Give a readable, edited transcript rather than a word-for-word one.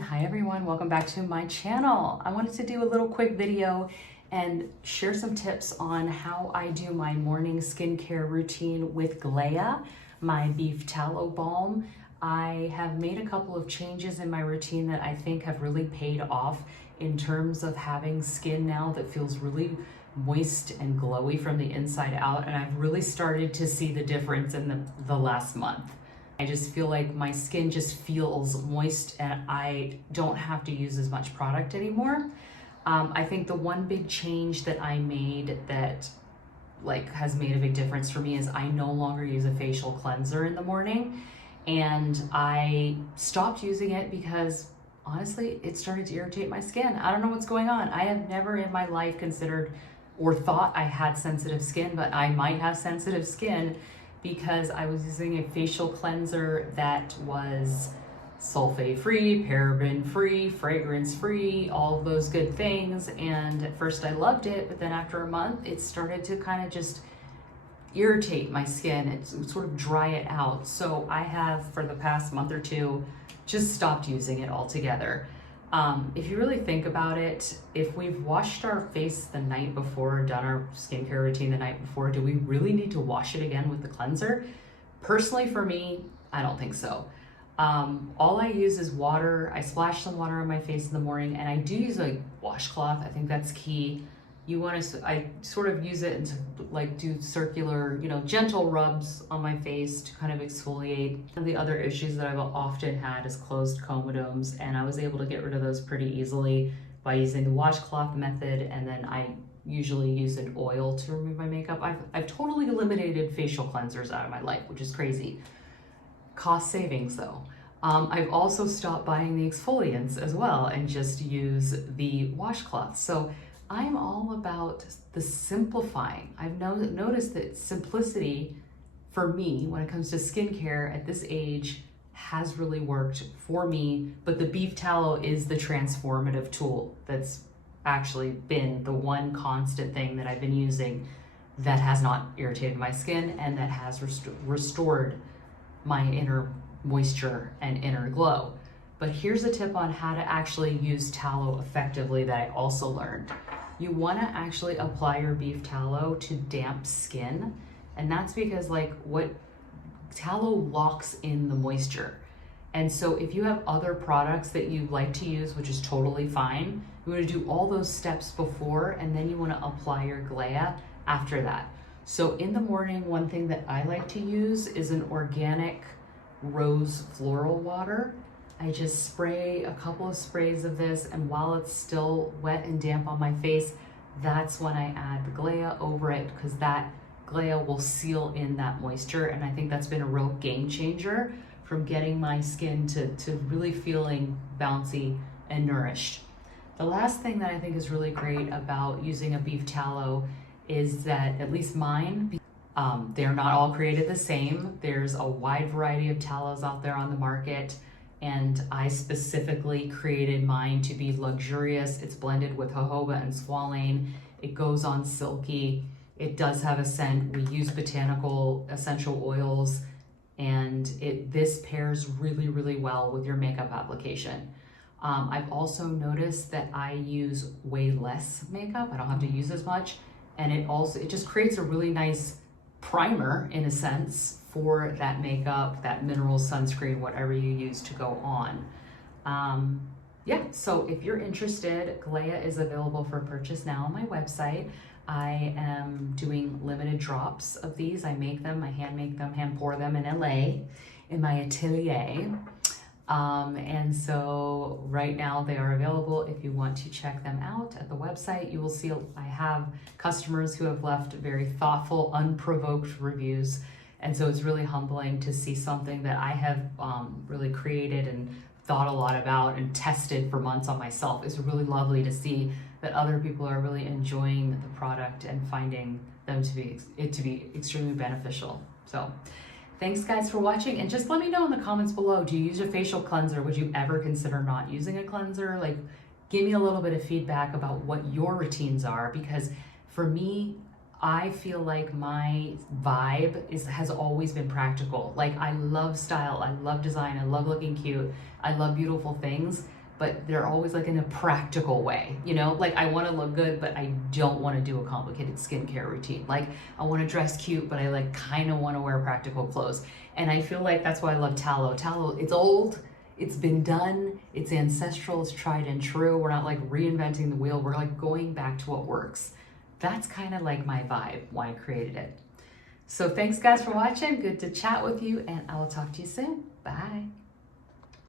Hi everyone, welcome back to my channel. I wanted to do a little quick video and share some tips on how I do my morning skincare routine with GLÉA, my beef tallow balm. I have made a couple of changes in my routine that I think have really paid off in terms of having skin now that feels really moist and glowy from the inside out, and I've really started to see the difference in the last month. I just feel like my skin just feels moist and I don't have to use as much product anymore. I think the one big change that I made that has made a big difference for me is I no longer use a facial cleanser in the morning, and I stopped using it because honestly it started to irritate my skin. I don't know what's going on. I have never in my life considered or thought I had sensitive skin, but I might have sensitive skin because I was using a facial cleanser that was sulfate-free, paraben-free, fragrance-free, all of those good things. And at first I loved it, but then after a month, it started to kind of just irritate my skin and sort of dry it out. So I have, for the past month or two, just stopped using it altogether. If you really think about it, if we've washed our face the night before, done our skincare routine the night before, do we really need to wash it again with the cleanser? Personally, for me, I don't think so. All I use is water. I splash some water on my face in the morning, and I do use a washcloth. I think that's key. I sort of use it and do circular, gentle rubs on my face to kind of exfoliate. One of the other issues that I've often had is closed comedones, and I was able to get rid of those pretty easily by using the washcloth method, and then I usually use an oil to remove my makeup. I've totally eliminated facial cleansers out of my life, which is crazy. Cost savings though. I've also stopped buying the exfoliants as well and just use the washcloth. So I'm all about the simplifying. I've noticed that simplicity for me when it comes to skincare at this age has really worked for me, but the beef tallow is the transformative tool that's actually been the one constant thing that I've been using that has not irritated my skin and that has restored my inner moisture and inner glow. But here's a tip on how to actually use tallow effectively that I also learned. You want to actually apply your beef tallow to damp skin, and that's because what tallow locks in the moisture. And so if you have other products that you like to use, which is totally fine, you want to do all those steps before, and then you want to apply your GLÉA after that. So in the morning, one thing that I like to use is an organic rose floral water. I just spray a couple of sprays of this, and while it's still wet and damp on my face, that's when I add the GLÉA over it, because that GLÉA will seal in that moisture, and I think that's been a real game changer from getting my skin to really feeling bouncy and nourished. The last thing that I think is really great about using a beef tallow is that, at least mine, they're not all created the same. There's a wide variety of tallows out there on the market, and I specifically created mine to be luxurious. It's blended with jojoba and squalane. It goes on silky. It does have a scent. We use botanical essential oils, and this pairs really, really well with your makeup application. I've also noticed that I use way less makeup. I don't have to use as much, and it just creates a really nice primer in a sense for that makeup, that mineral sunscreen, whatever you use to go on. Yeah, so if you're interested, GLÉA is available for purchase now on my website. I am doing limited drops of these. I make them, I hand make them, hand pour them in LA in my atelier. And so right now they are available. If you want to check them out at the website, you will see I have customers who have left very thoughtful, unprovoked reviews. And so it's really humbling to see something that I have really created and thought a lot about and tested for months on myself. It's really lovely to see that other people are really enjoying the product and finding them to be extremely beneficial. So thanks guys for watching, and just let me know in the comments below, do you use a facial cleanser? Would you ever consider not using a cleanser? Give me a little bit of feedback about what your routines are, because for me, I feel like my vibe has always been practical. Like, I love style, I love design, I love looking cute, I love beautiful things, but they're always like in a practical way, you know? Like I wanna look good, but I don't wanna do a complicated skincare routine. Like I wanna dress cute, but I like kinda wanna wear practical clothes. And I feel like that's why I love tallow. Tallow, it's old, it's been done, it's ancestral, it's tried and true. We're not like reinventing the wheel, we're like going back to what works. That's kind of like my vibe, why I created it. So thanks guys for watching, good to chat with you, and I will talk to you soon. Bye.